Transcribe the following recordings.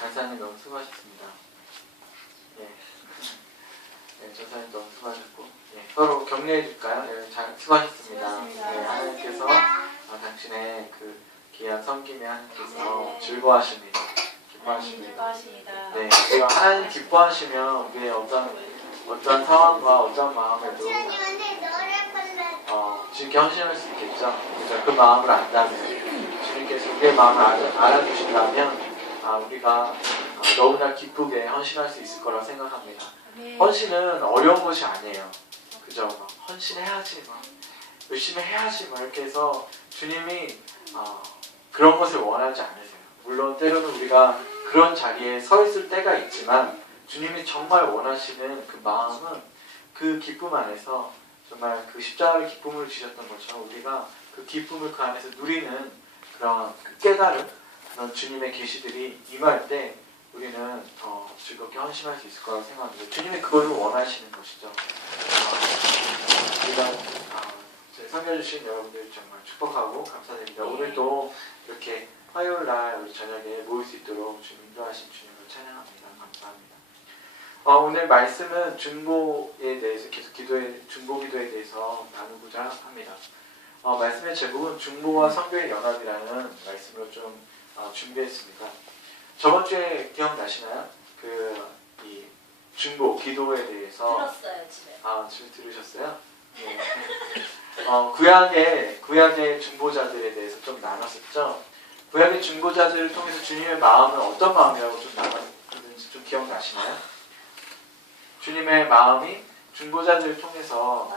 간사님 너무 수고하셨습니다. 예. 네, 전사님 너무 수고하셨고, 예, 서로 격려해 줄까요? 네, 잘 수고하셨습니다. 네, 하나님께서 당신의 그 귀한 섬김에 하나님께서 즐거워하십니다. 기뻐하십니다. 네, 우리가 하나님 기뻐하시면 우리의 어떤 상황과 어떤 마음에도 주님께 헌신할 수 있겠죠. 그래서 그 마음을 안다면, 주님께서 우리의 마음을 알아주신다면 우리가 너무나 기쁘게 헌신할 수 있을 거라고 생각합니다. 헌신은 어려운 것이 아니에요. 그죠? 막 헌신해야지, 막 열심히 해야지, 막 이렇게 해서 주님이 그런 것을 원하지 않으세요. 물론 때로는 우리가 그런 자리에 서 있을 때가 있지만 주님이 정말 원하시는 그 마음은 그 기쁨 안에서 정말 그 십자가의 기쁨을 주셨던 것처럼 우리가 그 기쁨을 그 안에서 누리는 그런 그 깨달음, 그런 주님의 계시들이 임할 때 우리는 더 즐겁게 헌신할 수 있을 거라고 생각합니다. 주님이 그걸 원하시는 것이죠. 우리가 섬겨주신 여러분들 정말 축복하고 감사드립니다. 오늘도 이렇게 화요일날 우리 저녁에 모일 수 있도록 주님 인도하신 주님을 찬양합니다. 감사합니다. 오늘 말씀은 중보에 대해서 계속 중보 기도에 대해서 나누고자 합니다. 말씀의 제목은 중보와 선교의 연합이라는 말씀으로 좀 준비했습니다. 저번 주에 기억나시나요? 이 중보 기도에 대해서 들었어요, 집에. 집에 들으셨어요? 네. 구약의 중보자들에 대해서 좀 나눴었죠. 구약의 중보자들을 통해서 주님의 마음은 어떤 마음이라고 좀 나눴는지 좀 기억나시나요? 주님의 마음이 중보자들을 통해서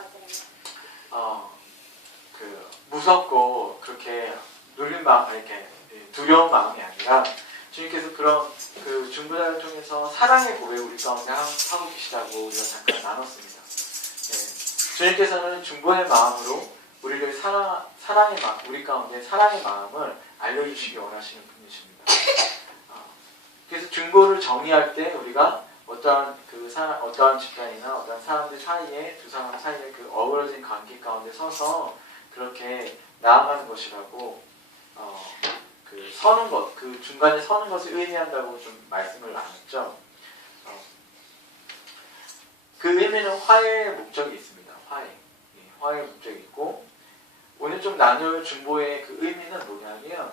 무섭고 그렇게 눌린 마음, 이렇게 두려운 마음이 아니라 주님께서 그런 그 중보자를 통해서 사랑의 고백을 우리 가운데 하고 계시다고 우리가 잠깐 나눴습니다. 네. 주님께서는 중보의 마음으로 우리를 우리 가운데 사랑의 마음을 알려주시기 원하시는 분이십니다. 그래서 중보를 정의할 때 우리가 어떠한 집단이나 어떠한 사람들 사이에, 두 사람 사이에 그 어우러진 관계 가운데 서서 그렇게 나아가는 것이라고 서는 것, 그 중간에 서는 것을 의미한다고 좀 말씀을 나눴죠. 그 의미는 화해의 목적이 있습니다. 화해의 목적이 있고, 오늘 좀 나눌 중보의 그 의미는 뭐냐면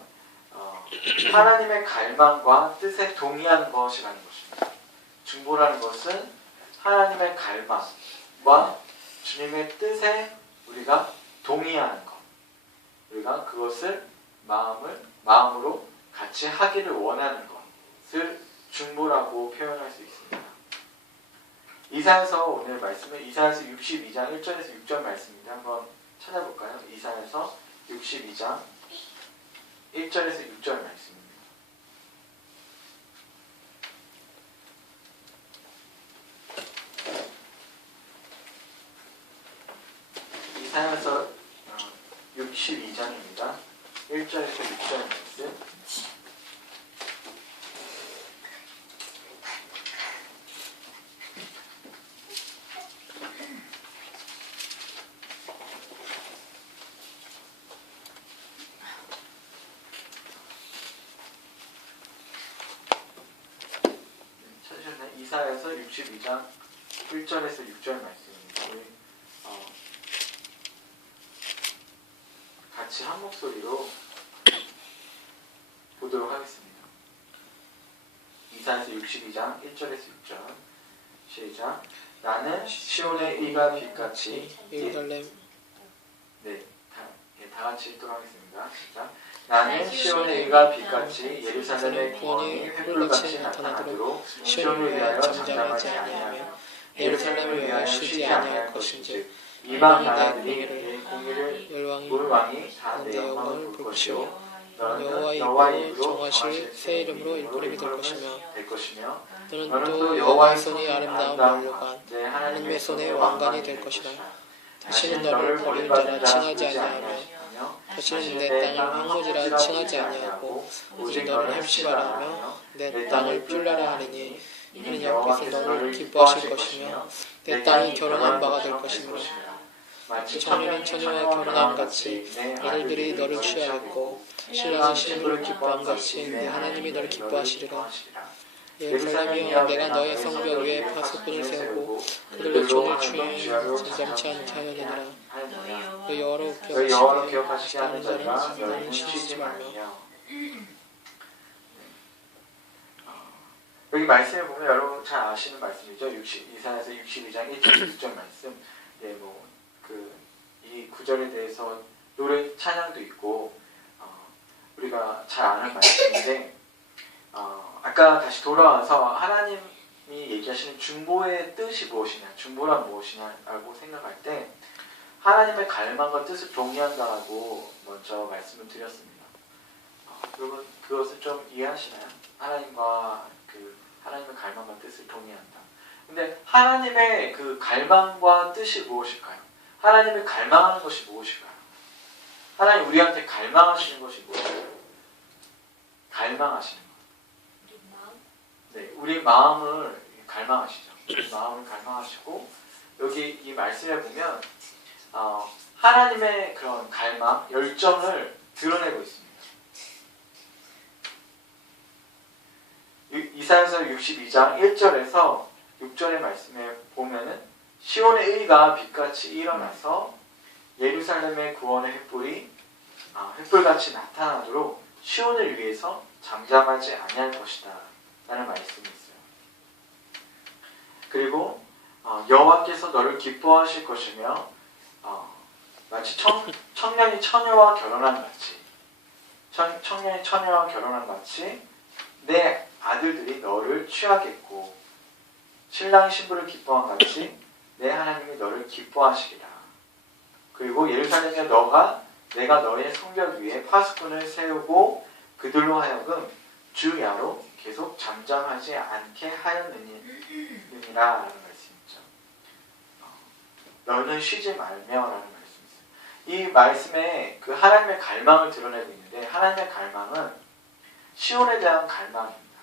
하나님의 갈망과 뜻에 동의하는 것이라는 것입니다. 중보라는 것은 하나님의 갈망과 주님의 뜻에 우리가 동의하는 것, 우리가 그것을 마음으로 같이 하기를 원하는 것을 중보라고 표현할 수 있습니다. 이사야서 오늘 말씀은 이사야서 62장 1절에서 6절 말씀입니다. 한번 찾아볼까요? 이사야서 62장 1절에서 6절 말씀입니다. 이사야서 62장입니다. 1절에서 6절 말씀. 찾으셨나요? 이사야서 62장 1절에서 6절 말씀입니다. 우리 같이 한 목소리로 보도록 하겠습니다. 이사야서 62장 1절에서 6절 시작. 나는 시온의 의가 빛같이 예루살렘 다 같이 읽도록 하겠습니다. 시작. 나는 시온의 의가 빛같이 예루살렘의 구원이 횃불같이 나타나도록 시온을 위하여 잠잠하지 아니하며 예루살렘을 위하여 쉬지 아니할 것인지 이방 나라들이 내 공의를 볼 왕이 다 내 영광을 볼 것이요 여호와의 입으로 정하실 새 이름으로 일컬음이 될 것이며 너는 또 여호와의 손이 아름다운 면류관 내 하나님의 손의 왕관이 될 것이라. 다시는 너를 버리는 자라 칭하지 아니하며 다시는 내 땅을 황무지라 칭하지 아니하고 오직 너를 햄시바라 하며 내 땅을 뿔라라 하리니 이는 여호와께서 너를 기뻐하실 것이며 내 땅이 결혼한 바가 될 것이며 마치 청년이 처녀와 결혼함 같이 내 아들들이 너를 취하였고 신랑이 신부를 기뻐함 같이 내 하나님이 너를 기뻐하시리라. 예루살렘이여 내가 너의 성벽 위에 파수꾼을 세우고 그들로 종을 취해 잠잠치 않게 하려니라. 그 여호와로 기억하시게 하는 자가 너희는 쉬지 말며. 여기 말씀을 보면 여러분 잘 아시는 말씀이죠. 이사야서 62장 1절 2절 말씀. 이 구절에 대해서 노래 찬양도 있고 우리가 잘 아는 말씀인데 아까 다시 돌아와서 하나님이 얘기하시는 중보의 뜻이 무엇이냐, 중보란 무엇이냐라고 생각할 때 하나님의 갈망과 뜻을 동의한다라고 먼저 말씀을 드렸습니다. 여러분 그것을 좀 이해하시나요? 하나님의 갈망과 뜻을 동의한다. 근데 하나님의 그 갈망과 뜻이 무엇일까요? 하나님이 갈망하는 것이 무엇일까요? 하나님 우리한테 갈망하시는 것이 무엇일까요? 갈망하시는 것. 네, 우리 마음을 갈망하시죠. 우리 마음을 갈망하시고 여기 이 말씀에 보면 하나님의 그런 갈망, 열정을 드러내고 있습니다. 이사야서 62장 1절에서 6절의 말씀에 보면은 시온의 의가 빛같이 일어나서 예루살렘의 구원의 횃불같이 나타나도록 시온을 위해서 잠잠하지 아니할 것이다 라는 말씀이 있어요. 그리고 여호와께서 너를 기뻐하실 것이며 마치 청년이 처녀와 결혼한 같이 내 아들들이 너를 취하겠고 신랑이 신부를 기뻐한 같이 내 하나님이 너를 기뻐하시리라. 그리고 예루살렘에 내가 너의 성벽 위에 파수꾼을 세우고 그들로 하여금 주야로 계속 잠잠하지 않게 하였느니라 라는 말씀이죠. 너는 쉬지 말며 라는 말씀이죠. 이 말씀에 그 하나님의 갈망을 드러내고 있는데 하나님의 갈망은 시온에 대한 갈망입니다.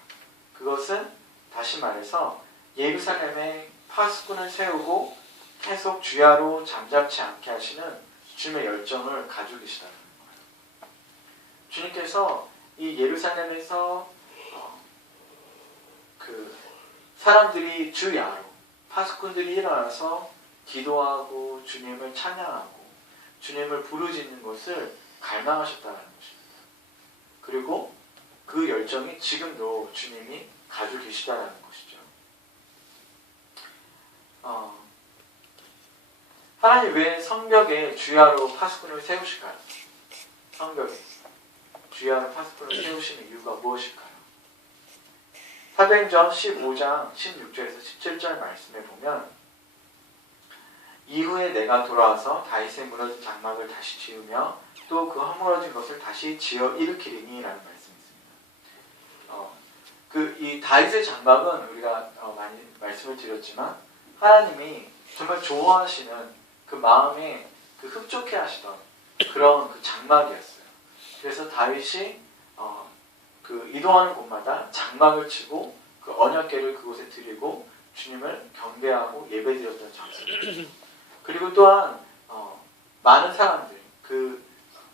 그것은 다시 말해서 예루살렘에 파수꾼을 세우고 계속 주야로 잠잠치 않게 하시는 주님의 열정을 가지고 계시다는 거예요. 주님께서 이 예루살렘에서 사람들이 주야로 파수꾼들이 일어나서 기도하고 주님을 찬양하고 주님을 부르짖는 것을 갈망하셨다는 것입니다. 그리고 그 열정이 지금도 주님이 가지고 계시다는 것이죠. 하나님 왜 성벽에 주야로 파수꾼을 세우실까요? 성벽에 주야로 파수꾼을 세우시는 이유가 무엇일까요? 사도행전 15장 16절에서 17절 말씀에 보면 이후에 내가 돌아와서 다윗의 무너진 장막을 다시 지으며 또 그 허물어진 것을 다시 지어 일으키리니 라는 말씀이 있습니다. 이 다윗의 장막은 우리가 많이 말씀을 드렸지만 하나님이 정말 좋아하시는 그 마음에 그 흡족해 하시던 그런 그 장막이었어요. 그래서 다윗이 이동하는 곳마다 장막을 치고 그 언약궤를 그곳에 드리고 주님을 경배하고 예배드렸던 장소입니다. 그리고 또한 많은 사람들,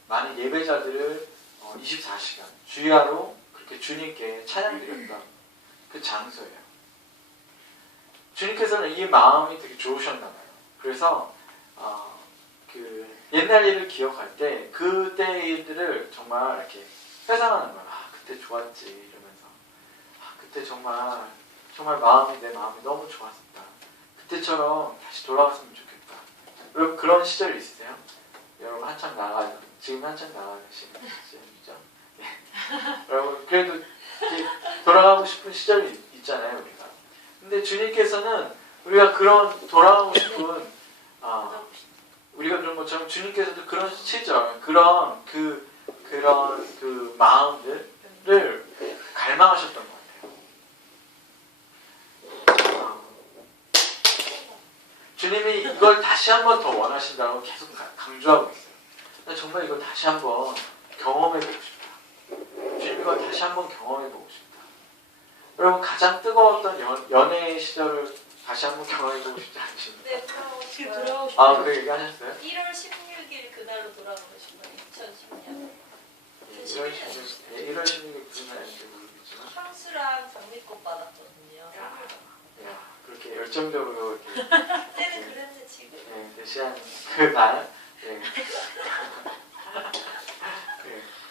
많은 예배자들을 24시간 주야로 그렇게 주님께 찬양드렸던 그 장소예요. 주님께서는 이 마음이 되게 좋으셨나 봐요. 그래서 옛날 일을 기억할 때 그때 일들을 정말 이렇게 회상하는 거예요. 그때 좋았지 이러면서 그때 정말 내 마음이 너무 좋았었다. 그때처럼 다시 돌아갔으면 좋겠다. 여러분 그런 시절 있으세요? 여러분 지금 한창 나가시는 시절이죠? 네. 여러분 그래도 돌아가고 싶은 시절이 있잖아요 우리가. 근데 주님께서는 우리가 그런 돌아가고 싶은 우리가 그런 것처럼 주님께서도 그런 시절 그런 마음들을 갈망하셨던 것 같아요. 주님이 이걸 다시 한 번 더 원하신다고 계속 강조하고 있어요. 나 정말 이걸 다시 한 번 경험해보고 싶다. 주님 이걸 다시 한 번 경험해보고 싶다. 여러분 가장 뜨거웠던 연애 시절을 다시 한번 경험해보고 싶지 않습니까? 네, 돌아오고 지금 싶어요. 돌아오고 싶어요. 아, 그래 얘기하셨어요? 1월 16일 그날로 돌아가고 싶어요. 2010년. 1월 16일 무슨 날인지 모르겠지만 향수랑 장미꽃 받았거든요. 야, 그렇게 열정적으로 이렇게 때는 그랬는데 지금. 대시한 그날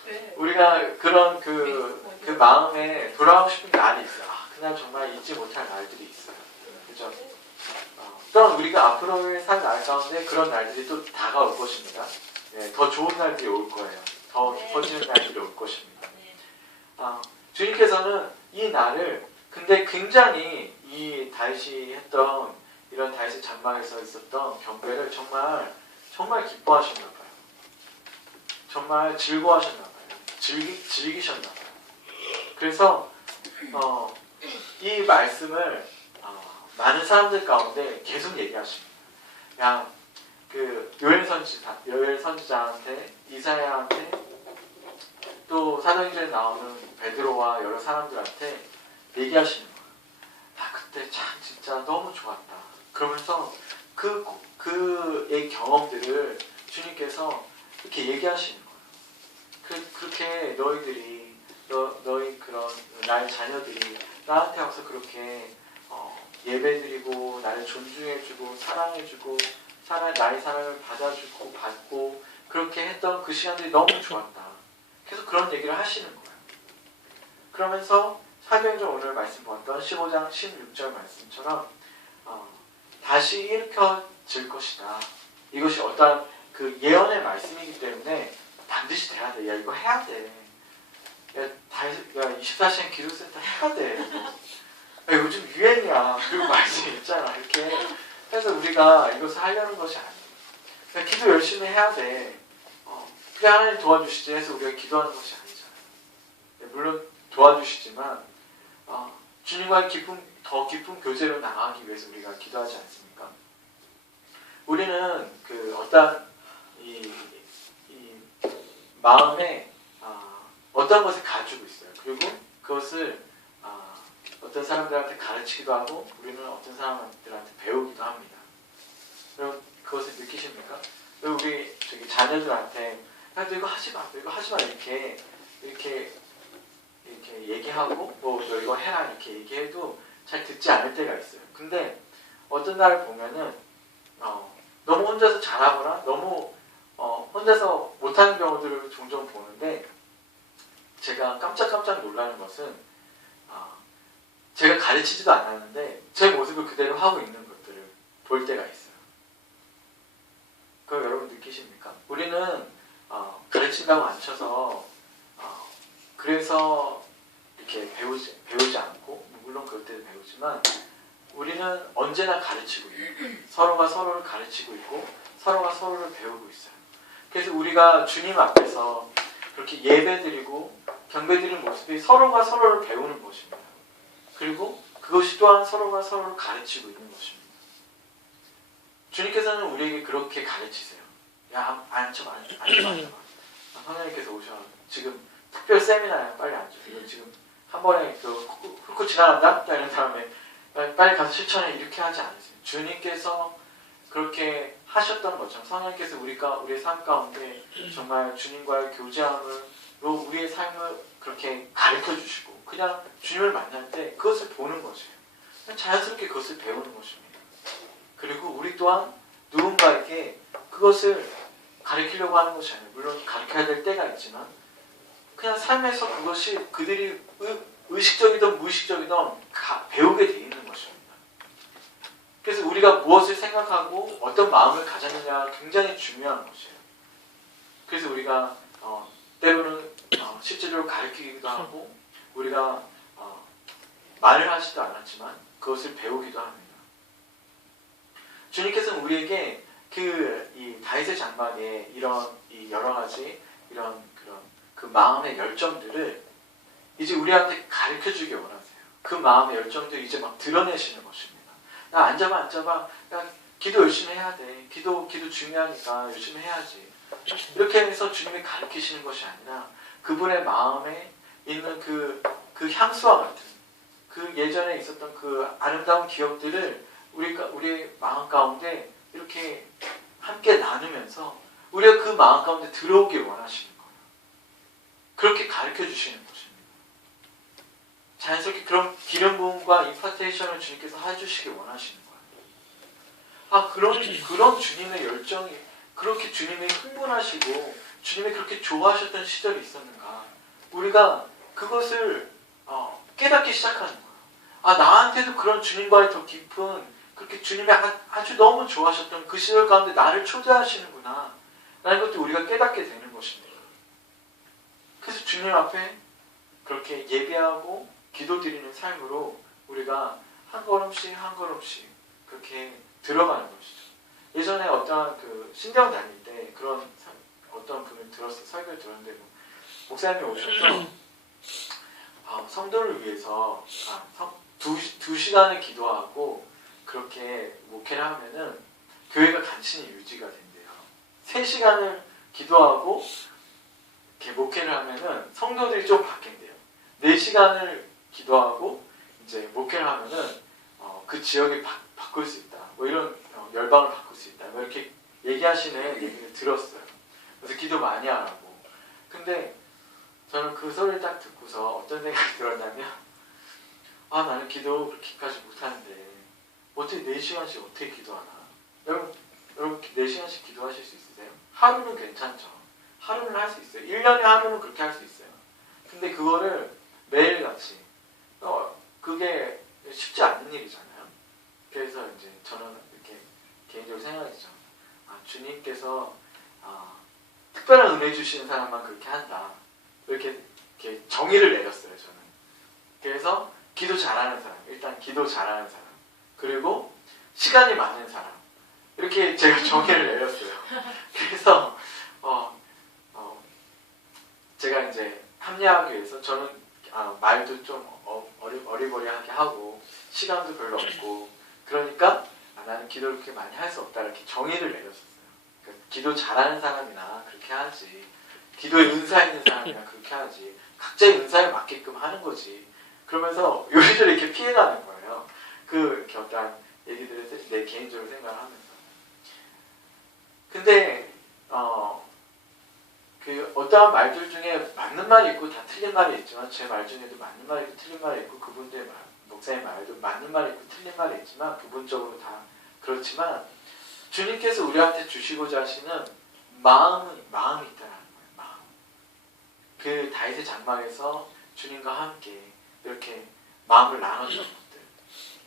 왜? 우리가 그런 그 마음에 돌아가고 싶은 날이 있어요. 아, 그날 정말 잊지 못할 날들이 있어요. 그죠? 또한 우리가 앞으로의 살 날 가운데 그런 날들이 또 다가올 것입니다. 더 좋은 날들이 올 거예요. 더 깊어지는 날들이 올 것입니다. 네. 주님께서는 이 날을 근데 굉장히 이 다윗이 했던 이런 다윗의 장막에서 있었던 경배를 정말 기뻐하셨나 봐요. 정말 즐거워하셨나 봐요. 즐기셨나 봐요. 그래서 이 말씀을 많은 사람들 가운데 계속 얘기하십니다. 그냥 그 요엘 선지자한테 이사야한테 또 사도행전에 나오는 베드로와 여러 사람들한테 얘기하시는 거예요. 나 그때 참 진짜 너무 좋았다. 그러면서 그의 경험들을 주님께서 이렇게 얘기하시는 거예요. 그렇게 너희들이 너희 그런 나의 자녀들이 나한테 와서 그렇게 예배드리고 나를 존중해주고 사랑해주고 나의 사랑을 받아주고 받고 그렇게 했던 그 시간들이 너무 좋았다. 계속 그런 얘기를 하시는 거예요. 그러면서 사도행전 오늘 말씀 보았던 15장 16절 말씀처럼 다시 일으켜질 것이다. 이것이 어떠한 그 예언의 말씀이기 때문에 반드시 돼야 돼. 야 이거 해야 돼. 야 24시간 기도센터 해야 돼. 야, 요즘 유행이야. 그리고 말씀이 있잖아. 이렇게 해서 우리가 이것을 하려는 것이 아니에요. 기도 열심히 해야 돼. 그래 하나님 도와주시지 해서 우리가 기도하는 것이 아니잖아요. 물론 도와주시지만 주님과의 더 깊은 교제로 나아가기 위해서 우리가 기도하지 않습니까? 우리는 그 어떤 이 마음에 어떤 것을 가지고 있어요. 그리고 그것을 어떤 사람들한테 가르치기도 하고 우리는 어떤 사람들한테 배우기도 합니다. 여러분 그것을 느끼십니까? 우리 자녀들한테 야, 너 이거 하지 마, 너 이거 하지 마 이렇게 얘기하고 너 이거 해라 이렇게 얘기해도 잘 듣지 않을 때가 있어요. 근데 어떤 날을 보면은 너무 혼자서 잘하거나 너무 혼자서 못하는 경우들을 종종 보는데 제가 깜짝 놀라는 것은 제가 가르치지도 않았는데 제 모습을 그대로 하고 있는 것들을 볼 때가 있어요. 그걸 여러분 느끼십니까? 우리는 가르친다고 안 쳐서 그래서 이렇게 배우지 않고 물론 그럴 때도 배우지만 우리는 언제나 가르치고 있는 서로가 서로를 가르치고 있고 서로가 서로를 배우고 있어요. 그래서 우리가 주님 앞에서 그렇게 예배드리고 경배드리는 모습이 서로가 서로를 배우는 것입니다. 그리고 그것이 또한 서로가 서로를 가르치고 있는 것입니다. 주님께서는 우리에게 그렇게 가르치세요. 야, 앉아봐. 하나님께서 오셔. 지금 특별 세미나야. 빨리 앉아. 이거 지금 한 번에 훑고 지나간다? 이런 다음에 빨리 가서 실천해. 이렇게 하지 않으세요. 주님께서 그렇게 하셨던 것처럼 성령께서 우리의 삶 가운데 정말 주님과의 교제함으로 우리의 삶을 그렇게 가르쳐 주시고 그냥 주님을 만날 때 그것을 보는 것이에요. 그냥 자연스럽게 그것을 배우는 것입니다. 그리고 우리 또한 누군가에게 그것을 가르치려고 하는 것이 아니에요. 물론 가르쳐야 될 때가 있지만 그냥 삶에서 그것이 그들이 의식적이든 무의식적이든 배우게 돼 있는 것입니다. 그래서 우리가 무엇을 생각하고 어떤 마음을 가졌느냐가 굉장히 중요한 것이에요. 그래서 우리가 때로는 실제로 가르치기도 하고 우리가 말을 하지도 않았지만 그것을 배우기도 합니다. 주님께서는 우리에게 이 다윗의 장막에 이런 이 여러 가지 이런 그 마음의 열정들을 이제 우리한테 가르쳐 주기 원하세요. 그 마음의 열정들을 이제 막 드러내시는 것입니다. 야, 앉아봐. 야, 기도 열심히 해야 돼. 기도 중요하니까 열심히 해야지. 이렇게 해서 주님이 가르치시는 것이 아니라 그분의 마음에 있는 그 향수와 같은 그 예전에 있었던 그 아름다운 기억들을 우리의 마음 가운데 이렇게 함께 나누면서 우리가 그 마음 가운데 들어오길 원하시는 거예요. 그렇게 가르쳐 주시는 것입니다. 자연스럽게 그런 기름 부음과 임파테이션을 주님께서 해주시길 원하시는 거예요. 그런 주님의 열정이 그렇게 주님이 흥분하시고 주님이 그렇게 좋아하셨던 시절이 있었는가? 우리가 그것을 깨닫기 시작하는 거예요. 나한테도 그런 주님과의 더 깊은 그렇게 주님이 아주 너무 좋아하셨던 그 시절 가운데 나를 초대하시는구나 라는 것도 우리가 깨닫게 되는 것입니다. 그래서 주님 앞에 그렇게 예배하고 기도드리는 삶으로 우리가 한 걸음씩 한 걸음씩 그렇게 들어가는 것이죠. 예전에 어떤 신경 다닐 때 그런 어떤 분을 들었어요. 설교를 들었는데 목사님이 오셔서 성도를 위해서 두 시간을 기도하고 그렇게 목회를 하면은 교회가 간신히 유지가 된대요. 3시간을 기도하고 이렇게 목회를 하면은 성도들이 좀 바뀐대요. 4시간을 기도하고 이제 목회를 하면은 그 지역이 바꿀 수 있다. 뭐 이런 열방을 바꿀 수 있다. 뭐 이렇게 얘기하시는 얘기를 들었어요. 그래서 기도 많이 하라고. 근데 저는 그 소리를 딱 듣고서 어떤 생각이 들었냐면 나는 기도 그렇게까지 못하는데 어떻게 4시간씩 어떻게 기도하나. 여러분 4시간씩 기도하실 수 있으세요? 하루는 괜찮죠. 하루는 할 수 있어요. 1년에 하루는 그렇게 할 수 있어요. 근데 그거를 매일같이 그게 쉽지 않는 일이잖아요. 그래서 이제 저는 이렇게 개인적으로 생각했죠. 주님께서 특별한 은혜 주시는 사람만 그렇게 한다. 이렇게 정의를 내렸어요. 저는. 그래서 기도 잘하는 사람, 일단 기도 잘하는 사람, 그리고 시간이 많은 사람, 이렇게 제가 정의를 내렸어요. 그래서 제가 이제 합리화하기 위해서 저는 말도 좀 어리버리하게 하고 시간도 별로 없고 그러니까 나는 기도를 그렇게 많이 할 수 없다 이렇게 정의를 내렸었어요. 그러니까 기도 잘하는 사람이나 그렇게 하지, 기도에 은사 있는 사람이나 그렇게 하지, 각자의 은사에 맞게끔 하는 거지. 그러면서 요리조리 이렇게 피해가는 거예요. 이렇게 어떤 얘기들을 내 개인적으로 생각을 하면서. 근데 어떠한 말들 중에 맞는 말이 있고 다 틀린 말이 있지만 제 말 중에도 맞는 말이 있고 틀린 말이 있고 그분들의 말, 목사의 말도 맞는 말이 있고 틀린 말이 있지만 부분적으로 다 그렇지만 주님께서 우리한테 주시고자 하시는 마음이 있다는 거예요. 마음. 그 다윗의 장막에서 주님과 함께 이렇게 마음을 나눴던 것들.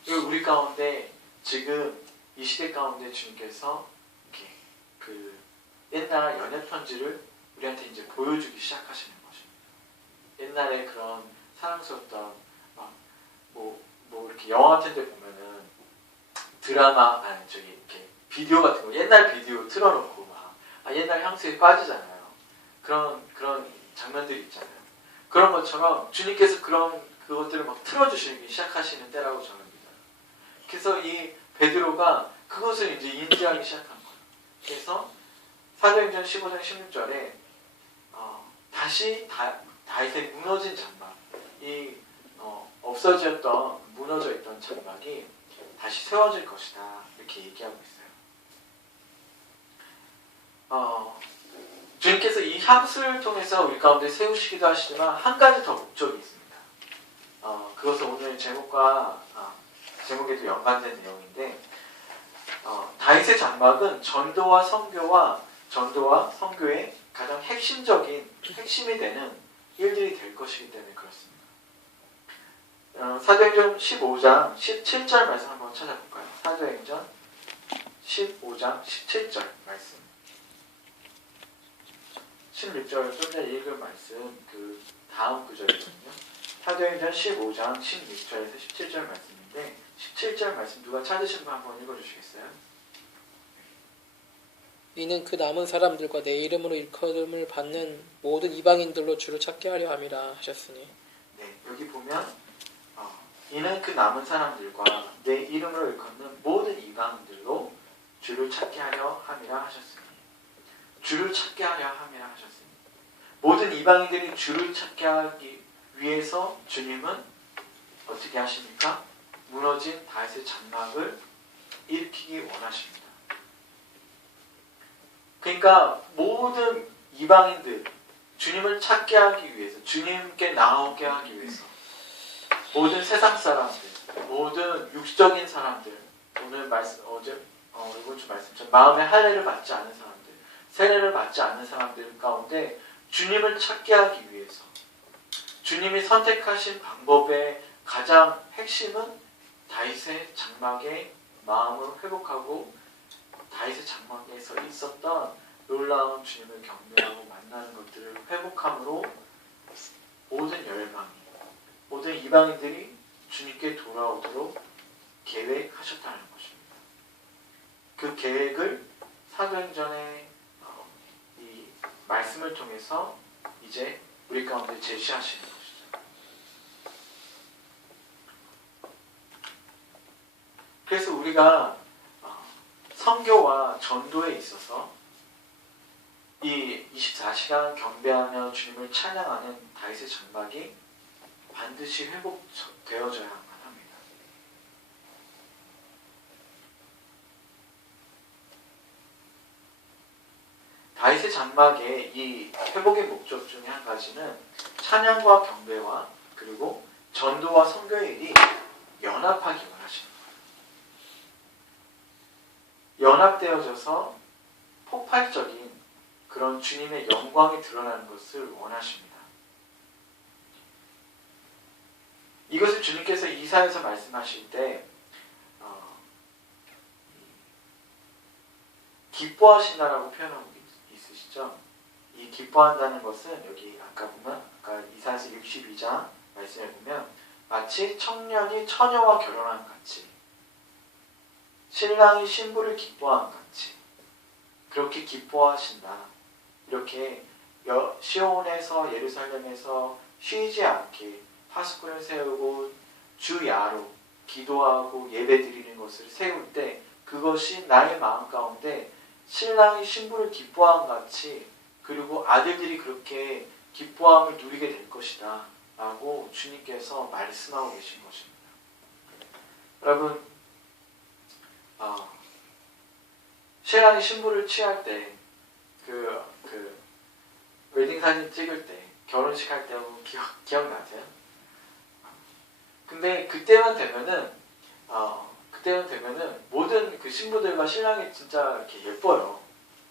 그리고 우리 가운데 지금 이 시대 가운데 주님께서 이렇게 옛날 연애 편지를 우리한테 이제 보여주기 시작하시는 것입니다. 옛날에 그런 사랑스럽던 뭐 이렇게 영화 같은 데 보면은 드라마 이렇게 비디오 같은 거 옛날 비디오 틀어놓고 옛날 향수에 빠지잖아요. 그런 장면들이 있잖아요. 그런 것처럼 주님께서 그것들을 막 틀어주시기 시작하시는 때라고 저는 믿어요. 그래서 이 베드로가 그것을 이제 인지하기 시작한 거예요. 그래서 사도행전 15장 16절에 다시 다윗의 무너진 장막, 이 무너져 있던 장막이 다시 세워질 것이다 이렇게 얘기하고 있어요. 주님께서 이 향수를 통해서 우리 가운데 세우시기도 하시지만 한 가지 더 목적이 있습니다. 그것은 오늘 제목에도 연관된 내용인데 다윗의 장막은 전도와 선교의 가장 핵심이 되는 일들이 될 것이기 때문에 그렇습니다. 사도행전 15장 17절 말씀 한번 찾아볼까요? 사도행전 15장 17절 말씀. 16절 좀 전에 읽은 말씀 그 다음 구절이거든요. 사도행전 15장 16절에서 17절 말씀인데 17절 말씀 누가 찾으신 분 한번 읽어주시겠어요? 이는 그 남은 사람들과 내 이름으로 일컬음을 받는 모든 이방인들로 주를 찾게 하려 함이라 하셨으니. 네, 여기 보면 이는 그 남은 사람들과 내 이름으로 일컫는 모든 이방인들로 주를 찾게 하려 함이라 하셨으니. 주를 찾게 하려 함이라 하셨으니. 모든 이방인들이 주를 찾게 하기 위해서 주님은 어떻게 하십니까? 무너진 다윗의 장막을 일으키기 원하십니다. 그러니까 모든 이방인들 주님을 찾게 하기 위해서, 주님께 나오게 하기 위해서 모든 세상 사람들, 모든 육적인 사람들, 오늘 말씀 이번 주 말씀처럼 마음의 할례를 받지 않은 사람들, 세례를 받지 않은 사람들 가운데 주님을 찾게 하기 위해서 주님이 선택하신 방법의 가장 핵심은 다윗의 장막의 마음을 회복하고 다윗의 장막에서 있었던 놀라운 주님을 경배하고 만나는 것들을 회복함으로 모든 열방이, 모든 이방인들이 주님께 돌아오도록 계획하셨다는 것입니다. 그 계획을 사도행전의 이 말씀을 통해서 이제 우리 가운데 제시하시는 것이죠. 그래서 우리가 선교와 전도에 있어서 이 24시간 경배하며 주님을 찬양하는 다윗의 장막이 반드시 회복되어져야만 합니다. 다윗의 장막의 이 회복의 목적 중에 한 가지는 찬양과 경배와 그리고 전도와 선교의 일이 연합하기 원하시는 거예요. 연합되어져서 폭발적인 그런 주님의 영광이 드러나는 것을 원하십니다. 이것을 주님께서 이사야에서 말씀하실 때 기뻐하신다라고 표현하고 있으시죠. 이 기뻐한다는 것은 여기 아까 이사야서 62장 말씀에 보면 마치 청년이 처녀와 결혼한 같이 신랑이 신부를 기뻐한 같이 그렇게 기뻐하신다. 이렇게 시온에서 예루살렘에서 쉬지 않게 파수꾼을 세우고 주야로 기도하고 예배드리는 것을 세울 때 그것이 나의 마음 가운데 신랑이 신부를 기뻐한 같이 그리고 아들들이 그렇게 기뻐함을 누리게 될 것이다 라고 주님께서 말씀하고 계신 것입니다. 여러분 신랑이 신부를 취할 때 그 웨딩 사진 찍을 때 결혼식 할 때 기억나세요? 근데 그때만 되면은 모든 그 신부들과 신랑이 진짜 이렇게 예뻐요.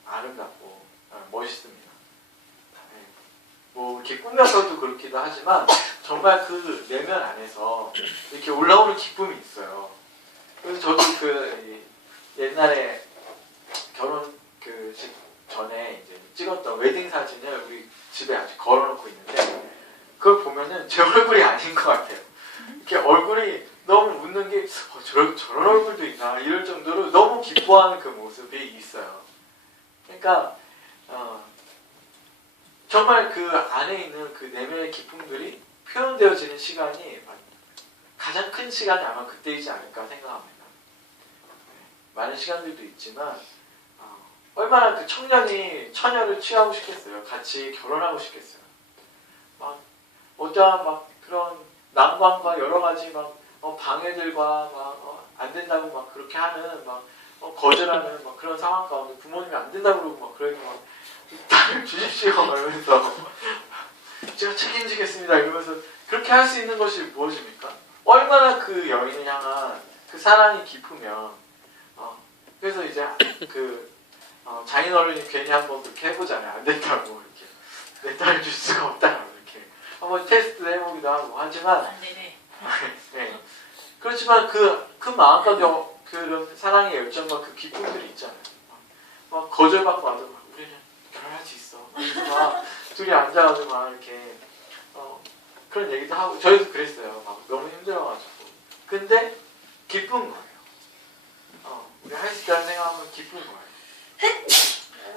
아름답고 멋있습니다. 네. 뭐 이렇게 꾸며서도 그렇기도 하지만 정말 그 내면 안에서 이렇게 올라오는 기쁨이 있어요. 그래서 저도 그 옛날에 결혼 전에 이제 찍었던 웨딩 사진을 우리 집에 아직 걸어놓고 있는데 그걸 보면은 제 얼굴이 아닌 것 같아요. 이렇게 얼굴이 너무 웃는 게 저런 얼굴도 있나 이럴 정도로 너무 기뻐하는 그 모습이 있어요. 그러니까 정말 그 안에 있는 그 내면의 기쁨들이 표현되어지는 시간이 가장 큰 시간이 아마 그때이지 않을까 생각합니다. 많은 시간들도 있지만 얼마나 그 청년이 처녀를 취하고 싶겠어요. 같이 결혼하고 싶겠어요. 막 어떠한 막 그런 난관과 여러 가지 막 방해들과 막 안 된다고 막 그렇게 하는 막 거절하는 막 그런 상황 가운데 부모님이 안 된다고 그러고 막 그러니까 막 딸을 주십시오 이러면서 제가 책임지겠습니다 이러면서 그렇게 할 수 있는 것이 무엇입니까? 얼마나 그 여인을 향한 그 사랑이 깊으면 그래서 이제 장인어른이 괜히 한번 그렇게 해보잖아요. 안 된다고 이렇게 내 딸을 줄 수가 없다고 이렇게 한번 테스트 해보기도 하고 하지만 안 되네. 네. 그렇지만 그 마음과 그런 사랑의 열정과 그 기쁨들이 있잖아요. 막 거절받고 와도 막 우리는 결혼할 수 있어. 그래서 막 둘이 앉아가지고 막 이렇게 그런 얘기도 하고 저희도 그랬어요. 막 너무 힘들어가지고. 근데 기쁜 거예요. 우리 할 수 있다는 생각하면 기쁜 거예요.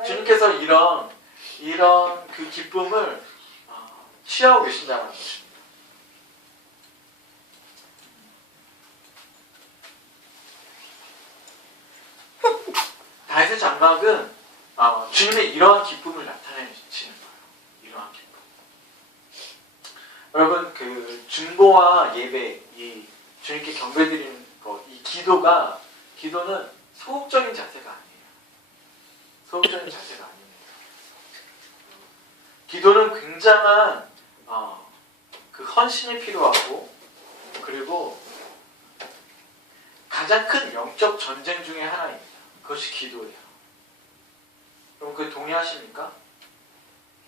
주님께서 이런 그 기쁨을 취하고 계신다는 것입니다. 다윗의 장막은 주님의 이러한 기쁨을 나타내시는 거예요. 이러한 기쁨. 여러분 그 중보와 예배, 이 주님께 경배드리는 것, 이 기도가 기도는 소극적인 자세가 아니에요. 소극적인 자세가 아닙니다. 기도는 굉장한 그 헌신이 필요하고, 그리고 가장 큰 영적 전쟁 중에 하나입니다. 그것이 기도예요. 여러분 그 동의하십니까?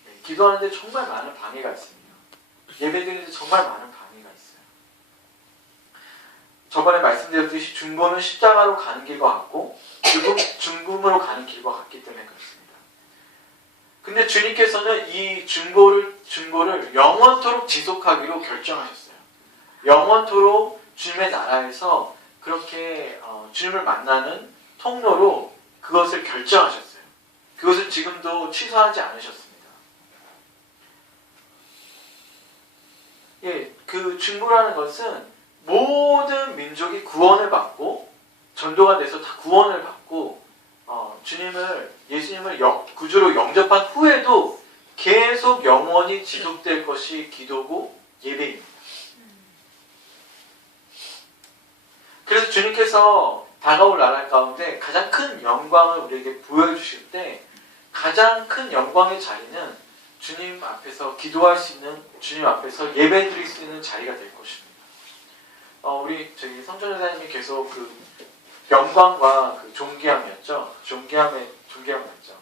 네, 기도하는데 정말 많은 방해가 있습니다. 예배드리는데 정말 많은 방해가 있어요. 저번에 말씀드렸듯이 중보는 십자가로 가는 길과 같고 중금으로 가는 길과 같기 때문에 그렇습니다. 근데 주님께서는 이 중보를 영원토록 지속하기로 결정하셨어요. 영원토록 주님의 나라에서 그렇게 주님을 만나는 통로로 그것을 결정하셨어요. 그것을 지금도 취소하지 않으셨습니다. 예, 그 중보라는 것은 모든 민족이 구원을 받고 전도가 돼서 다 구원을 받고 예수님을 구주로 영접한 후에도 계속 영원히 지속될 것이 기도고 예배입니다. 그래서 주님께서 다가올 나라 가운데 가장 큰 영광을 우리에게 보여주실 때 가장 큰 영광의 자리는 주님 앞에서 기도할 수 있는, 주님 앞에서 예배 드릴 수 있는 자리가 될 것입니다. 우리 저기 성전 여사님이 계속 그 영광과 그 존귀함이었죠. 존귀함이었죠.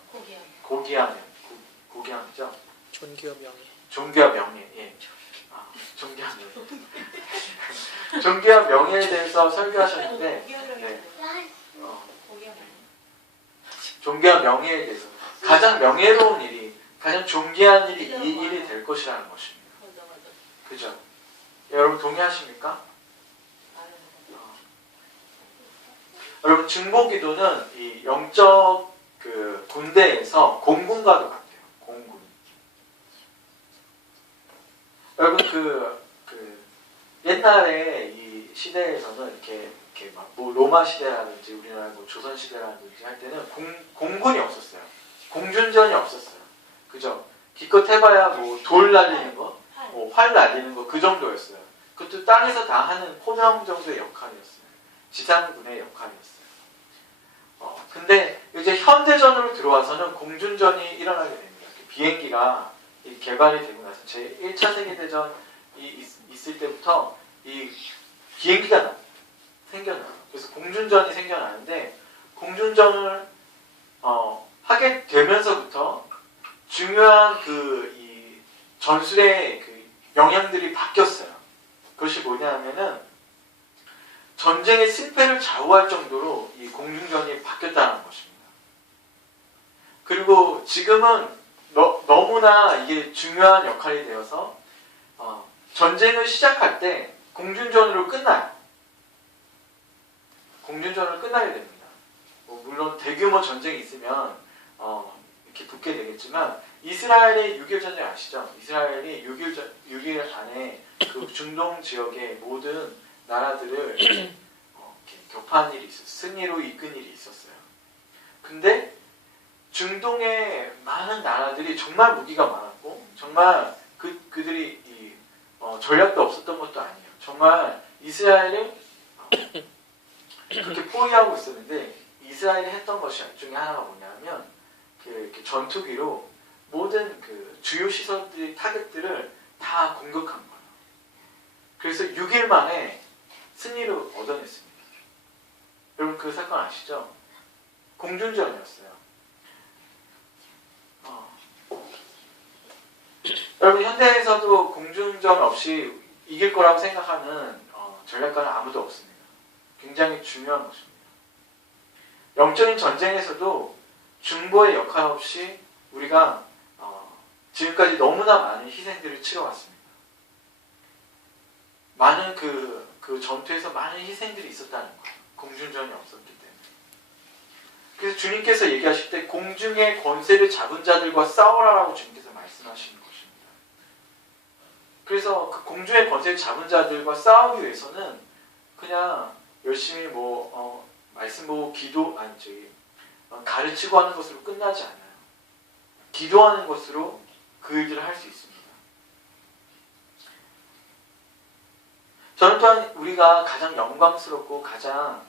고귀함이죠. 존귀와 명예. 존귀와 명예. 예. 존귀와 명예. 존귀와 명예에 대해서 설교하셨는데, 네. 존귀와 명예에 대해서 가장 명예로운 일이, 가장 존귀한 일이 이 일이 될 것이라는 것입니다. 그죠? 여러분 동의하십니까? 여러분 중보기도는 이 영적 그 군대에서 공군과도 같아요. 공군. 여러분 그 옛날에 이 시대에서는 이렇게 막 뭐 로마 시대라든지 우리나라 뭐 조선 시대라든지 할 때는 공군이 없었어요. 공준전이 없었어요. 그죠? 기껏 해봐야 뭐 돌 날리는 거, 뭐 활 날리는 거 그 정도였어요. 그것도 땅에서 다 하는 포병 정도의 역할이었어요. 지상군의 역할이었어요. 근데 이제 현대전으로 들어와서는 공준전이 일어나게 됩니다. 비행기가 개발이 되고 나서 제 1차 세계대전이 있을 때부터 이 비행기가 생겨나요. 그래서 공준전이 생겨나는데, 공준전을 하게 되면서부터 중요한 이 전술의 그 영향들이 바뀌었어요. 그것이 뭐냐면은 전쟁의 승패를 좌우할 정도로 이 공중전이 바뀌었다는 것입니다. 그리고 지금은 너무나 이게 중요한 역할이 되어서 전쟁을 시작할 때 공중전으로 끝나요. 공중전으로 끝나게 됩니다. 물론 대규모 전쟁이 있으면 이렇게 붙게 되겠지만, 이스라엘의 6.25 전쟁 아시죠? 이스라엘이 6.25 안에 그 중동 지역의 모든 나라들을 격파한 일이 있었어요. 승리로 이끈 일이 있었어요. 근데 중동의 많은 나라들이 정말 무기가 많았고, 정말 그들이 전략도 없었던 것도 아니에요. 정말 이스라엘을 그렇게 포위하고 있었는데, 이스라엘이 했던 것이 중에 하나가 뭐냐면 이렇게 전투기로 모든 그 주요 시설들의 타겟들을 다 공격한 거예요. 그래서 6일 만에 승리를 얻어냈습니다. 여러분 그 사건 아시죠? 공준전이었어요. 여러분 현대에서도 공준전 없이 이길 거라고 생각하는 전략가는 아무도 없습니다. 굉장히 중요한 것입니다. 영적인 전쟁에서도 중보의 역할 없이 우리가 지금까지 너무나 많은 희생들을 치러왔습니다. 많은 그 전투에서 많은 희생들이 있었다는 거예요. 공중전이 없었기 때문에. 그래서 주님께서 얘기하실 때 공중의 권세를 잡은 자들과 싸우라라고 주님께서 말씀하시는 것입니다. 그래서 그 공중의 권세를 잡은 자들과 싸우기 위해서는 그냥 열심히 말씀 보고 가르치고 하는 것으로 끝나지 않아요. 기도하는 것으로 그 일들을 할 수 있습니다. 저는 또한 우리가 가장 영광스럽고 가장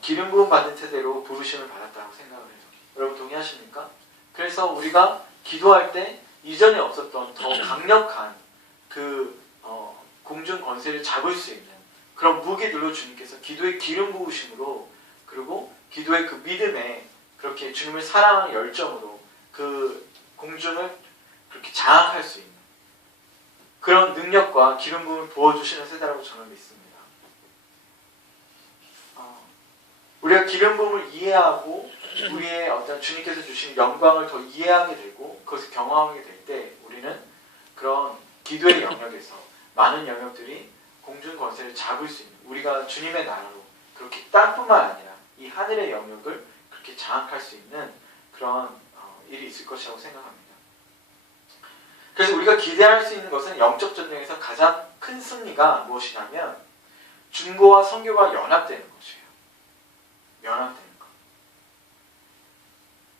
기름 부음 받은 세대로 부르심을 받았다고 생각을 해요. 여러분 동의하십니까? 그래서 우리가 기도할 때 이전에 없었던 더 강력한 그 공중 권세를 잡을 수 있는 그런 무기들로 주님께서 기도의 기름 부으심으로 그리고 기도의 그 믿음에 그렇게 주님을 사랑하는 열정으로 그 공중을 그렇게 장악할 수 있는 그런 능력과 기름 부음을 부어주시는 세대라고 저는 믿습니다. 우리가 기름 부음을 이해하고 우리의 어떤 주님께서 주신 영광을 더 이해하게 되고 그것을 경험하게 될 때 우리는 그런 기도의 영역에서 많은 영역들이 공중 권세를 잡을 수 있는 우리가 주님의 나라로 그렇게 땅뿐만 아니라 이 하늘의 영역을 그렇게 장악할 수 있는 그런 일이 있을 것이라고 생각합니다. 그래서 우리가 기대할 수 있는 것은 영적 전쟁에서 가장 큰 승리가 무엇이냐면 중보와 선교가 연합되는 것이에요. 연합되는 것.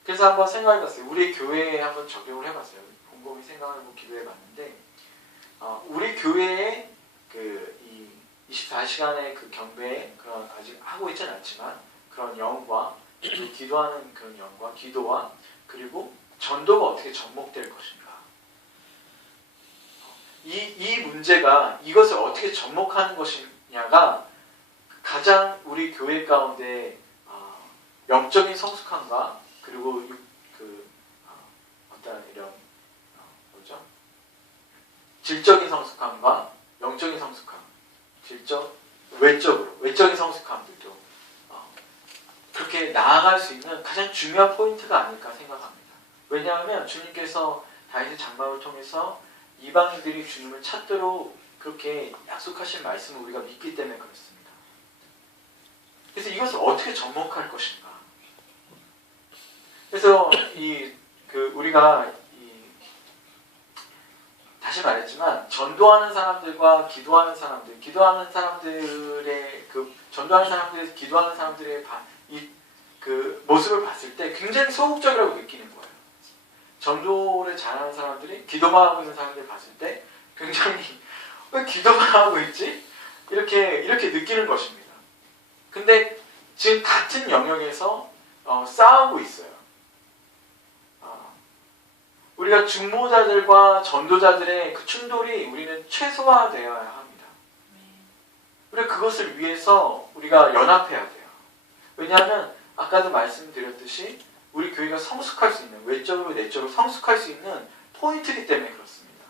그래서 한번 생각해봤어요. 우리 교회에 한번 적용을 해봤어요. 곰곰이 생각해보고 기도해봤는데 우리 교회에 이 24시간의 그 경배에 그런 아직 하고 있지는 않지만 그런 영과 기도하는 그런 영과 기도와 그리고 전도가 어떻게 접목될 것인가. 이 문제가 이것을 어떻게 접목하는 것이냐가 가장 우리 교회 가운데 영적인 성숙함과 그리고 어떤 이런 질적인 성숙함과 영적인 성숙함, 외적인 성숙함들도 그렇게 나아갈 수 있는 가장 중요한 포인트가 아닐까 생각합니다. 왜냐하면 주님께서 다윗의 장막을 통해서 이방인들이 주님을 찾도록 그렇게 약속하신 말씀을 우리가 믿기 때문에 그렇습니다. 그래서 이것을 어떻게 접목할 것인가? 그래서 우리가 다시 말했지만 전도하는 사람들과 기도하는 사람들, 전도하는 사람들에서 기도하는 사람들의 그 모습을 봤을 때 굉장히 소극적이라고 느끼는 거예요. 전도를 잘하는 사람들이 기도만 하고 있는 사람들 봤을 때 굉장히 왜 기도만 하고 있지? 이렇게 느끼는 것입니다. 근데 지금 같은 영역에서 싸우고 있어요. 우리가 중보자들과 전도자들의 그 충돌이 우리는 최소화되어야 합니다. 우리가 그것을 위해서 우리가 연합해야 돼요. 왜냐하면 아까도 말씀드렸듯이 우리 교회가 성숙할 수 있는 외적으로 내적으로 성숙할 수 있는 포인트이기 때문에 그렇습니다.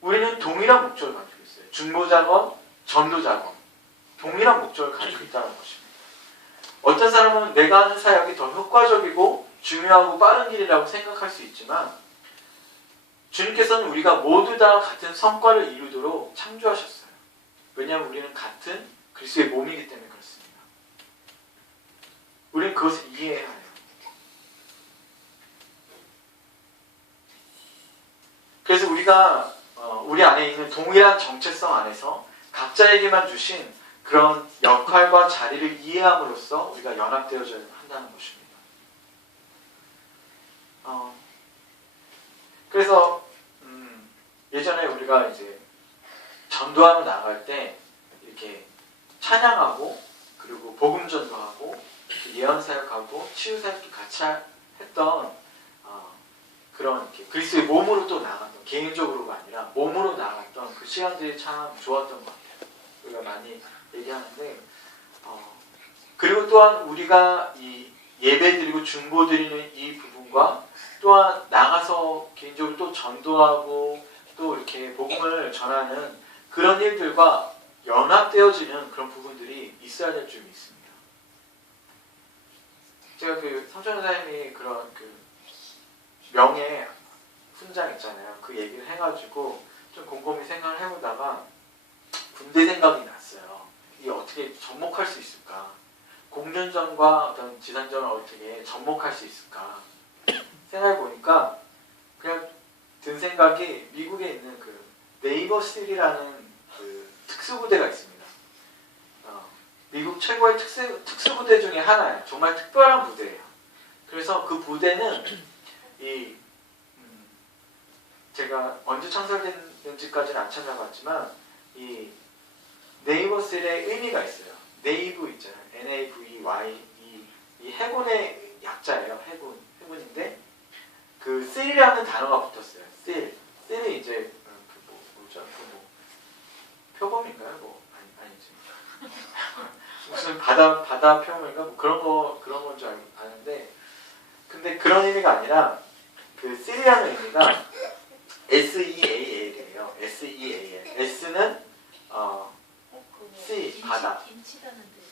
우리는 동일한 목적을 가지고 있어요. 중보자건 전도자건 동일한 목적을 가지고 있다는 것입니다. 어떤 사람은 내가 하는 사역이 더 효과적이고 중요하고 빠른 길이라고 생각할 수 있지만 주님께서는 우리가 모두 다 같은 성과를 이루도록 창조하셨어요. 왜냐하면 우리는 같은 그리스도의 몸이기 때문에 그렇습니다. 우리는 그것을 이해해야 해요. 그래서 우리가 우리 안에 있는 동일한 정체성 안에서 각자에게만 주신 그런 역할과 자리를 이해함으로써 우리가 연합되어져야 한다는 것입니다. 그래서 예전에 우리가 이제 전도하러 나갈 때 이렇게 찬양하고 그리고 복음 전도하고 예언 사역하고 치유 사역도 같이 했던 그런 이렇게 그리스도의 몸으로 또 나갔던 개인적으로가 아니라 몸으로 나갔던 그 시간들이 참 좋았던 것 같아요. 우리가 많이 얘기하는데 그리고 또한 우리가 이 예배드리고 중보드리는 이 부분과 또한 나가서 개인적으로 또 전도하고 또 이렇게 복음을 전하는 그런 일들과 연합되어지는 그런 부분들이 있어야 될 줄 믿습니다. 제가 삼촌사님이 그런 명예 훈장 있잖아요. 그 얘기를 해가지고 좀 곰곰이 생각을 해보다가 군대 생각이 났어요. 이게 어떻게 접목할 수 있을까? 공전전과 어떤 지상전을 어떻게 접목할 수 있을까? 생각해보니까 그냥 든 생각이 미국에 있는 그 네이버실이라는 그 특수부대가 있습니다. 미국 최고의 특수부대 중에 하나예요. 정말 특별한 부대예요. 그래서 그 부대는 제가 언제 창설됐는지까지는 안 찾아봤지만 이 네이버실의 의미가 있어요. 네이브 있잖아요. NAVY 이 해군의 약자예요. 해군인데 그 SEAL이라는 단어가 붙었어요. SEAL이 이제 뭐죠? 표범인가요? 아니지. 무슨 바다 표범인가? 뭐 그런 건 줄 아는데 근데 그런 의미가 아니라 그 SEAL이라는 의미가 SEAL이에요. SEAL. S는 sea 바다. 김치다는 뜻은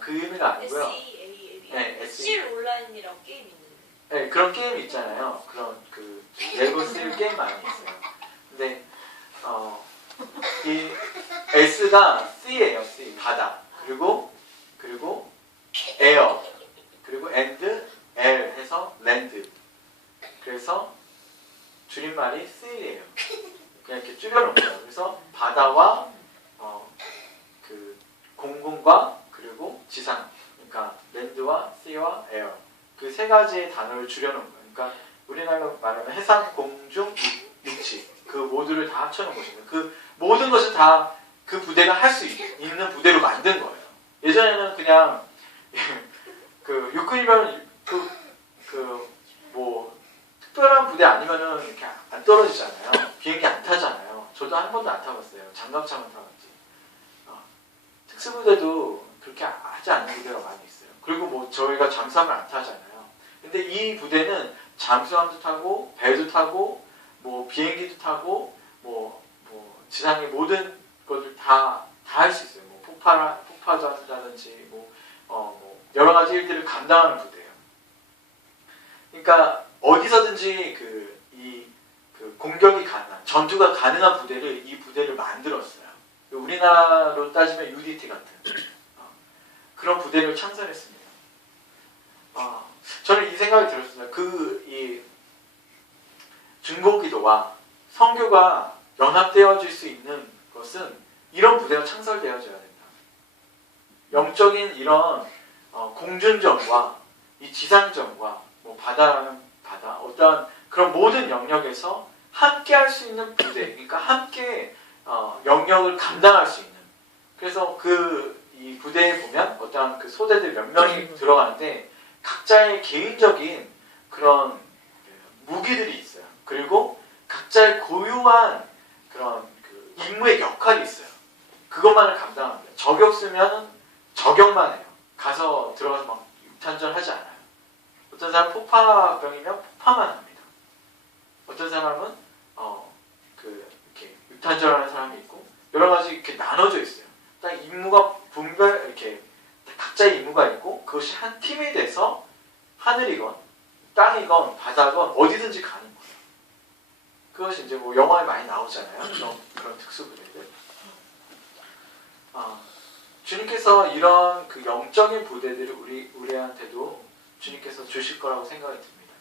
그 의미가 아니고요. SEAL이 네, 실 온라인이라고 게임 있는데. 네, 그런 게임 있잖아요. 그런 그 레고 스릴 게임 많이 있어요. 근데 이 S가 C예요. C 바다. 그리고 에어. 그리고 and L 해서 land. 그래서 줄임말이 C예요. 그냥 이렇게 줄여놓은 거예요. 그래서 바다와 그 공군과 그리고 지상. 그러니까 land와 C와 air. 그 세 가지의 단어를 줄여놓은 거예요. 그러니까 우리나라로 말하면 해상, 공중, 육지 그 모두를 다 합쳐놓은 것입니다. 그 모든 것을 다 그 부대가 할 수 있는 부대로 만든 거예요. 예전에는 그냥 그 육군이면 뭐 특별한 부대 아니면은 이렇게 안 떨어지잖아요. 비행기 안 타잖아요. 저도 한 번도 안 타봤어요. 장갑차만 타봤지. 특수부대도 그렇게 하지 않는 부대가 많이 있어요. 그리고 뭐 저희가 잠수함을 안 타잖아요. 근데 이 부대는 잠수함도 타고 배도 타고 뭐 비행기도 타고 뭐 지상의 모든 것을 다 할 수 있어요. 뭐 폭파전이라든지 뭐 여러 가지 일들을 감당하는 부대예요. 그러니까 어디서든지 그 공격이 가능한 전투가 가능한 부대를 이 부대를 만들었어요. 우리나라로 따지면 UDT 같은 그런 부대를 창설했습니다. 저는 이 생각이 들었습니다. 이 중보기도와 선교가 연합되어질 수 있는 것은 이런 부대가 창설되어져야 된다. 영적인 이런 공중전과 이 지상전과 뭐 바다라는 바다 어떠한 그런 모든 영역에서 함께 할 수 있는 부대, 그러니까 함께 영역을 감당할 수 있는. 그래서 이 부대에 보면 어떠한 그 소대들 몇 명이 들어가는데 각자의 개인적인 그런 무기들이 있어요. 그리고 각자의 고유한 그런 그 임무의 역할이 있어요. 그것만을 감당합니다. 저격 쓰면 저격만 해요. 가서 들어가서 막 육탄전 하지 않아요. 어떤 사람은 폭파병이면 폭파만 합니다. 어떤 사람은 이렇게 육탄전하는 사람이 있고 여러 가지 이렇게 나눠져 있어요. 딱 임무가 이렇게 각자의 임무가 있고 그것이 한 팀이 돼서 하늘이건 땅이건 바다건 어디든지 가는 거예요. 그것이 이제 뭐 영화에 많이 나오잖아요. 그런 특수부대들. 주님께서 이런 그 영적인 부대들을 우리한테도 주님께서 주실 거라고 생각이 듭니다.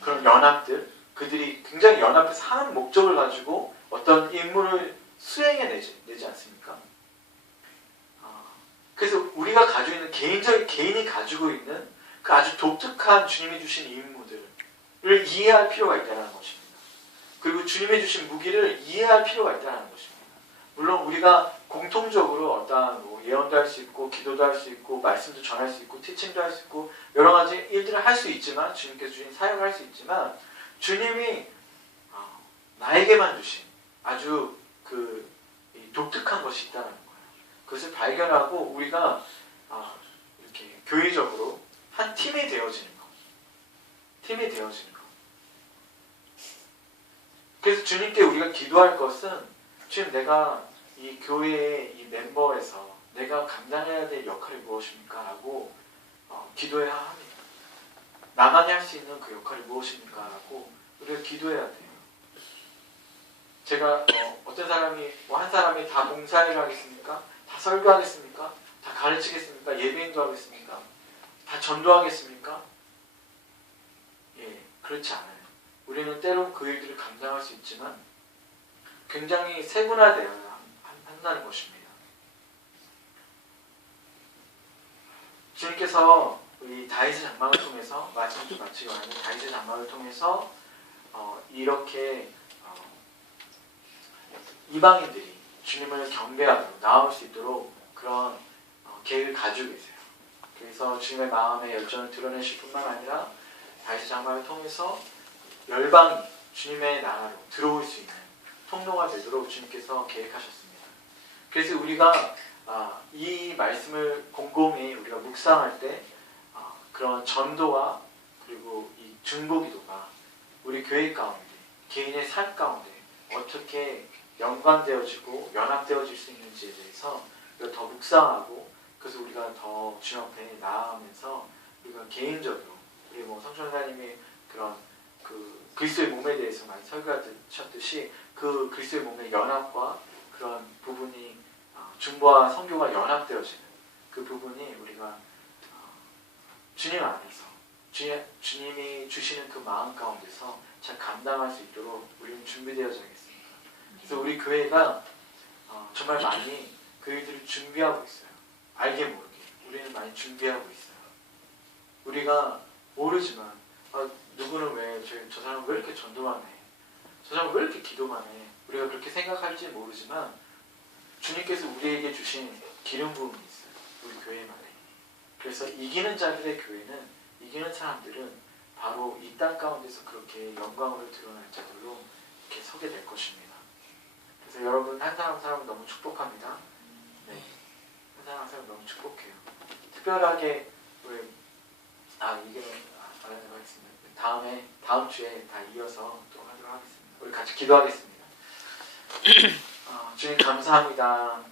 그런 연합들, 그들이 굉장히 연합해서 한 목적을 가지고 어떤 임무를 수행해내지 않습니까? 그래서 우리가 가지고 있는 개인이 가지고 있는 그 아주 독특한 주님이 주신 임무들을 이해할 필요가 있다는 것입니다. 그리고 주님이 주신 무기를 이해할 필요가 있다는 것입니다. 물론 우리가 공통적으로 어떠한 뭐 예언도 할 수 있고 기도도 할 수 있고 말씀도 전할 수 있고 티칭도 할 수 있고 여러 가지 일들을 할 수 있지만 주님께서 주신 사역을 할 수 있지만 주님이 나에게만 주신 아주 이 독특한 것이 있다는 거예요. 그것을 발견하고 우리가 이렇게 교회적으로 한 팀이 되어지는 것. 팀이 되어지는 것. 그래서 주님께 우리가 기도할 것은 주님 내가 이 교회의 이 멤버에서 내가 감당해야 될 역할이 무엇입니까? 라고 기도해야 합니다. 나만이 할 수 있는 그 역할이 무엇입니까? 라고 우리가 기도해야 돼요. 제가 어떤 사람이 한 사람이 다 봉사일을 하겠습니까? 다 설교하겠습니까? 다 가르치겠습니까? 예배인도 하겠습니까? 다 전도하겠습니까? 예, 그렇지 않아요. 우리는 때론 그 일들을 감당할 수 있지만 굉장히 세분화되어야 한다는 것입니다. 주님께서 이 다윗의 장막을 통해서 말씀 좀 마치기 원하는데 다윗의 장막을 통해서 이렇게 이방인들이 주님을 경배하도록 나아올 수 있도록 그런 계획을 가지고 계세요. 그래서 주님의 마음의 열정을 드러내실 뿐만 아니라 다윗의 장막을 통해서 열방이 주님의 나라로 들어올 수 있는 통로가 되도록 주님께서 계획하셨습니다. 그래서 우리가 이 말씀을 곰곰이 우리가 묵상할 때 그런 전도와 그리고 이 중보기도가 우리 교회 가운데 개인의 삶 가운데 어떻게 연관되어지고 연합되어질 수 있는지에 대해서 우리가 더 묵상하고 그래서 우리가 더 주님 앞에 나아가면서 우리가 개인적으로 우리 성천사님이 그런 그 그리스도의 몸에 대해서 많이 설교하셨듯이 그 그리스도의 몸의 연합과 그런 부분이 중보와 선교가 연합되어지는 그 부분이 우리가 주님 안에서 주님이 주시는 그 마음 가운데서 잘 감당할 수 있도록 우리는 준비되어져야겠습니다. 그래서 우리 교회가 정말 많이 그 일들을 준비하고 있어요. 알게 모르게 우리는 많이 준비하고 있어요. 우리가 모르지만 누구는 왜 저 사람 왜 이렇게 전도만 해? 저 사람 왜 이렇게 기도만 해? 우리가 그렇게 생각할지 모르지만 주님께서 우리에게 주신 기름 부음이 있어요. 우리 교회만에. 그래서 이기는 자들의 교회는 이기는 사람들은 바로 이 땅 가운데서 그렇게 영광으로 드러날 자들로 이렇게 서게 될 것입니다. 그래서 여러분 한 사람 한 사람 너무 축복합니다. 네, 한 사람 한 사람 너무 축복해요. 특별하게 우리 이게 하겠습니다. 다음 주에 다 이어서 또 하도록 하겠습니다. 우리 같이 기도하겠습니다. 주님 감사합니다.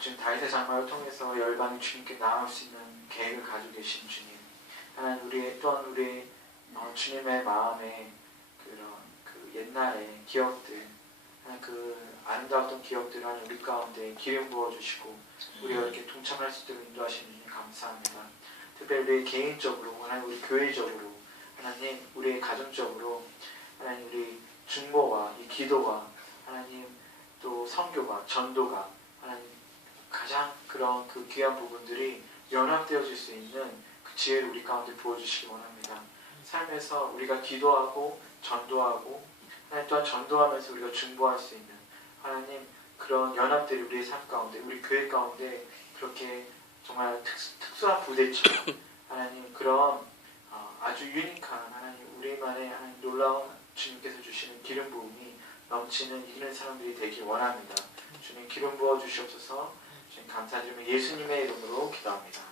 주님 다윗의 장막을 통해서 열방이 주님께 나아올 수 있는 계획을 가지고 계신 주님. 하나님 또한 우리 주님의 마음에 그런 그 옛날의 기억들, 그 아름다웠던 기억들 하나님 우리 가운데 기름 부어주시고 우리가 이렇게 동참할 수 있도록 인도하시는 주님 감사합니다. 특별히 우리 개인적으로 하나님 우리 교회적으로 하나님 우리 가정적으로 하나님 우리 중보와 이 기도와 하나님 또 선교가 전도가 하나님 가장 그런 그 귀한 부분들이 연합되어질 수 있는 그 지혜를 우리 가운데 부어주시기 원합니다. 삶에서 우리가 기도하고 전도하고 하나님 또한 전도하면서 우리가 중보할 수 있는 하나님 그런 연합들이 우리의 삶 가운데 우리 교회 가운데 그렇게 정말 특수한 부대처럼 하나님 그런 아주 유니크한 하나님 우리만의 하나님 놀라운 주님께서 주시는 기름 부음이 넘치는 이기는 사람들이 되길 원합니다. 주님 기름 부어 주시옵소서. 주님 감사드리며 예수님의 이름으로 기도합니다.